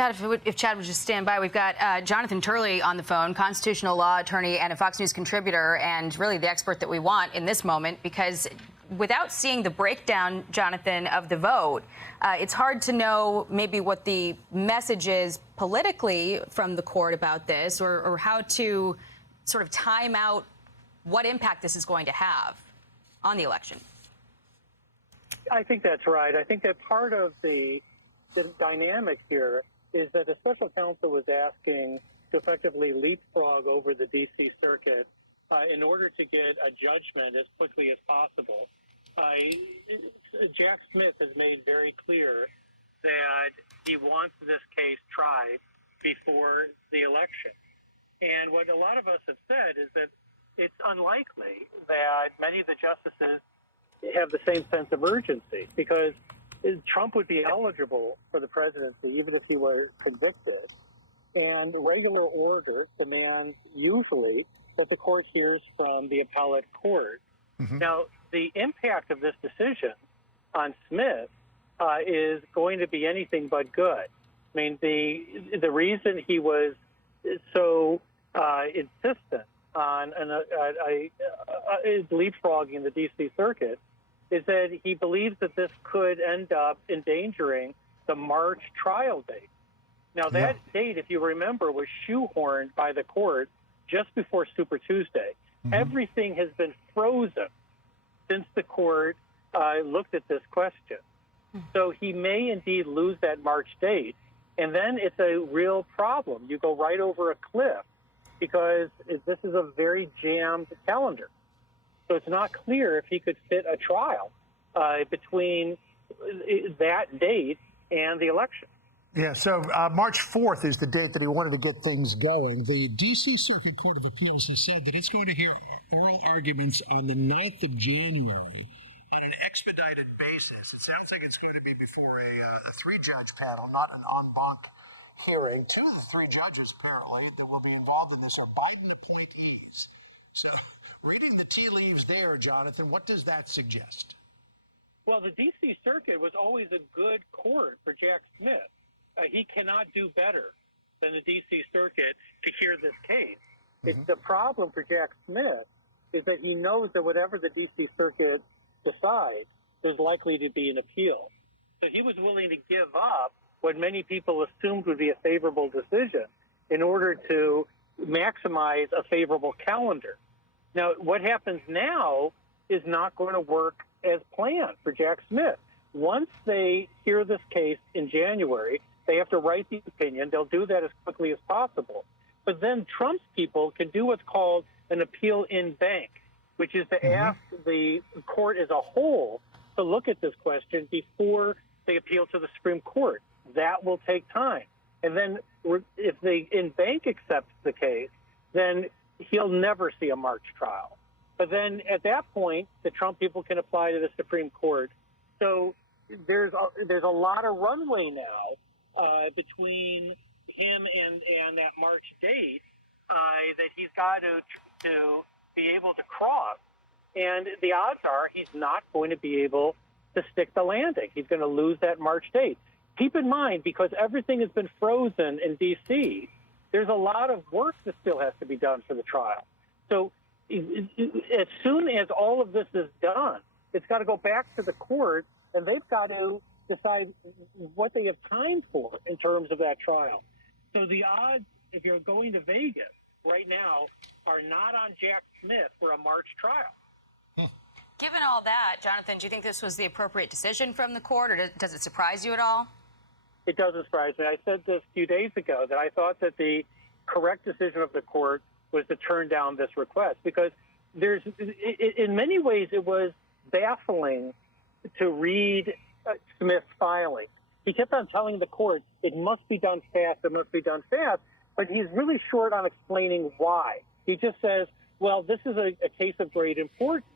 Chad, if Chad would just stand by, we've got Jonathan Turley on the phone, constitutional law attorney and a Fox News contributor, and really the expert that we want in this moment, because without seeing the breakdown, Jonathan, of the vote, it's hard to know maybe what the message is politically from the court about this, or how to sort of time out what impact this is going to have on the election. I think that's right. I think that part of the dynamic here is that the special counsel was asking to effectively leapfrog over the D.C. Circuit in order to get a judgment as quickly as possible. Jack Smith has made very clear that he wants this case tried before the election. And what a lot of us have said is that it's unlikely that many of the justices have the same sense of urgency, because Trump would be eligible for the presidency even if he were convicted. And regular order demands usually that the court hears from the appellate court. Mm-hmm. Now, the impact of this decision on Smith is going to be anything but good. I mean, the reason he was so insistent on leapfrogging the D.C. Circuit is that he believes that this could end up endangering the March trial date. Now, that date, if you remember, was shoehorned by the court just before Super Tuesday. Mm-hmm. Everything has been frozen since the court looked at this question. Mm-hmm. So he may indeed lose that March date, and then it's a real problem. You go right over a cliff, because this is a very jammed calendar. So it's not clear if he could fit a trial between that date and the election. Yeah, so March 4th is the date that he wanted to get things going. The D.C. Circuit Court of Appeals has said that it's going to hear oral arguments on the 9th of January on an expedited basis. It sounds like it's going to be before a three-judge panel, not an en banc hearing. Two of the three judges, apparently, that will be involved in this are Biden appointees. So reading the tea leaves there, Jonathan, what does that suggest? Well, the D.C. Circuit was always a good court for Jack Smith. He cannot do better than the D.C. Circuit to hear this case. Mm-hmm. It's the problem for Jack Smith is that he knows that whatever the D.C. Circuit decides, there's likely to be an appeal. So he was willing to give up what many people assumed would be a favorable decision in order to maximize a favorable calendar. Now, what happens now is not going to work as planned for Jack Smith. Once they hear this case in January, they have to write the opinion. They'll do that as quickly as possible. But then Trump's people can do what's called an appeal in bank, which is to ask the court as a whole to look at this question before they appeal to the Supreme Court. That will take time. And then if the in bank accepts the case, then he'll never see a March trial. But then at that point, the Trump people can apply to the Supreme Court. So there's a lot of runway now between him and that March date that he's got to be able to cross. And the odds are he's not going to be able to stick the landing. He's going to lose that March date. Keep in mind, because everything has been frozen in D.C., there's a lot of work that still has to be done for the trial. So as soon as all of this is done, it's got to go back to the court, and they've got to decide what they have time for in terms of that trial. So the odds, if you're going to Vegas right now, are not on Jack Smith for a March trial. Given all that, Jonathan, do you think this was the appropriate decision from the court, or does it surprise you at all? It doesn't surprise me. I said this a few days ago that I thought that the correct decision of the court was to turn down this request, because in many ways, it was baffling to read Smith's filing. He kept on telling the court, it must be done fast, it must be done fast, but he's really short on explaining why. He just says, well, this is a case of great importance.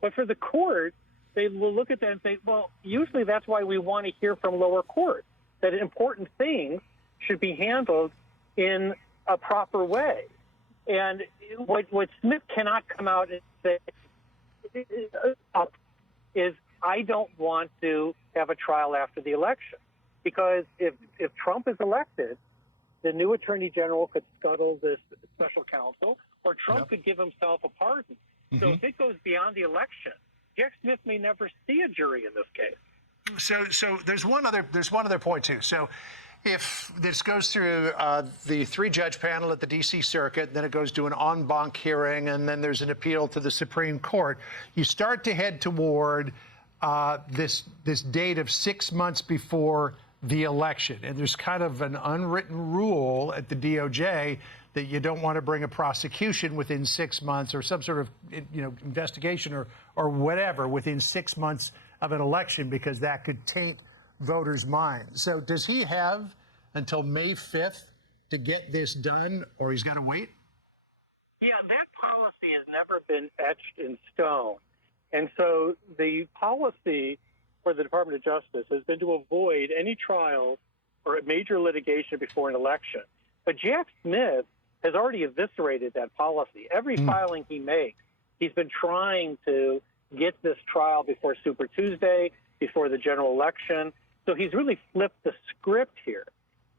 But for the court, they will look at that and say, well, usually that's why we want to hear from lower courts, that important things should be handled in a proper way. And what Smith cannot come out and say is, I don't want to have a trial after the election. because if Trump is elected, the new attorney general could scuttle this special counsel, or Trump could give himself a pardon. So if it goes beyond the election, Jack Smith may never see a jury in this case. So there's one other point too. So if this goes through the 3-judge panel at the D.C. Circuit, then it goes to an en banc hearing, and then there's an appeal to the Supreme Court, you start to head toward this date of 6 months before the election. And there's kind of an unwritten rule at the DOJ that you don't want to bring a prosecution within 6 months, or some sort of investigation or whatever within 6 months of an election, because that could taint voters' minds. So does he have until May 5th to get this done, or he's got to wait? Yeah, that policy has never been etched in stone. And so the policy for the Department of Justice has been to avoid any trials or major litigation before an election. But Jack Smith has already eviscerated that policy. Every filing he makes, he's been trying to get this trial before Super Tuesday, before the general election. So he's really flipped the script here.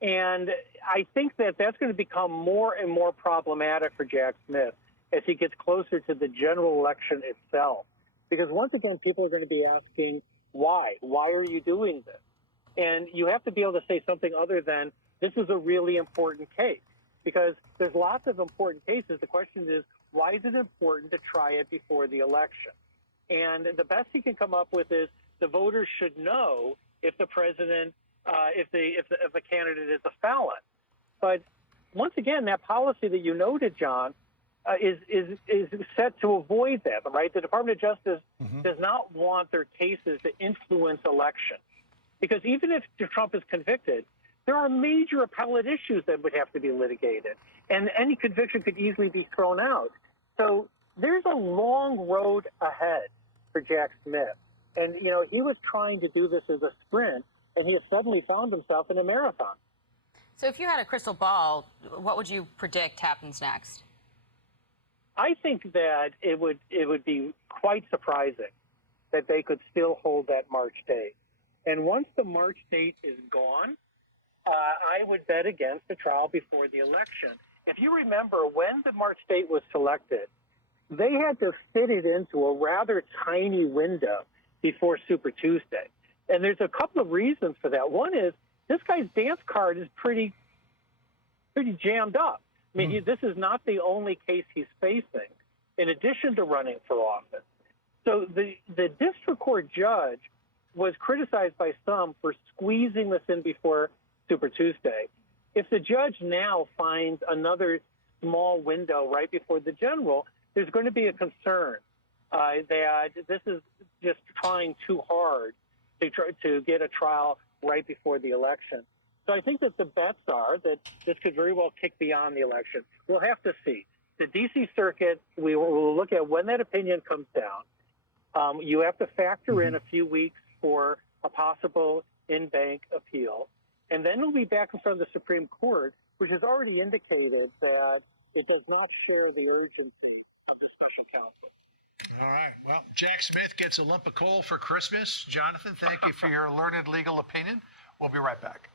And I think that that's going to become more and more problematic for Jack Smith as he gets closer to the general election itself. Because once again, people are going to be asking, why? Why are you doing this? And you have to be able to say something other than, this is a really important case. Because there's lots of important cases. The question is, why is it important to try it before the election? And the best he can come up with is, the voters should know if the president, if a candidate is a felon. But once again, that policy that you noted, John, is set to avoid that, right? The Department of Justice does not want their cases to influence elections. Because even if Trump is convicted, there are major appellate issues that would have to be litigated, and any conviction could easily be thrown out. So there's a long road ahead for Jack Smith. And, he was trying to do this as a sprint, and he has suddenly found himself in a marathon. So if you had a crystal ball, what would you predict happens next? I think that it would be quite surprising that they could still hold that March date. And once the March date is gone, I would bet against the trial before the election. If you remember, when the March date was selected, they had to fit it into a rather tiny window before Super Tuesday. And there's a couple of reasons for that. One is, this guy's dance card is pretty jammed up. I mean, this is not the only case he's facing, in addition to running for office. So the district court judge was criticized by some for squeezing this in before Super Tuesday. If the judge now finds another small window right before the general, there's going to be a concern that this is just trying too hard to get a trial right before the election. So I think that the bets are that this could very well kick beyond the election. We'll have to see. The D.C. Circuit, we will look at when that opinion comes down. You have to factor in a few weeks for a possible in-bank appeal. And then we'll be back in front of the Supreme Court, which has already indicated that it does not share the urgency of the special counsel. All right. Well, Jack Smith gets a lump of coal for Christmas. Jonathan, thank you for your learned legal opinion. We'll be right back.